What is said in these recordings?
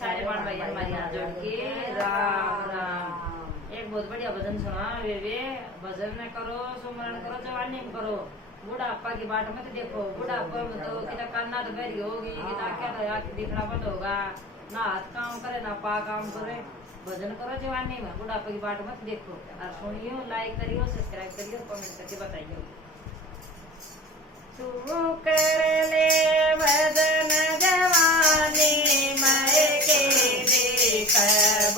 सारे बाण भाई हमारे हाथ जोड़ के राम राम। एक बहुत बढ़िया भजन सुना वे भजन में करो, सुमरण करो, जवानी में करो, बुढ़ापा की बाट मत देखो। बुढ़ापा में तो कितना कान्ना तो बहरी होगी, कितना क्या तो आँख दिखना बंद होगा, ना हाथ काम करे ना पा काम करे। भजन करो जवानी में, बुढ़ापा की बाट मत देखो। और सुनियो, लाइक करियो, सब्सक्राइब करियो, कमेंट करके बताइयो। तू कर ले भजन जवानी मैं के देख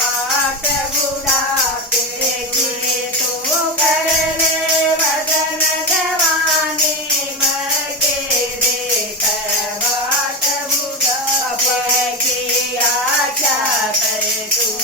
बाट बुढ़ापे की। तू कर ले भजन जवानी मैं के देख बाट बुढ़ापे की। आशा कर तू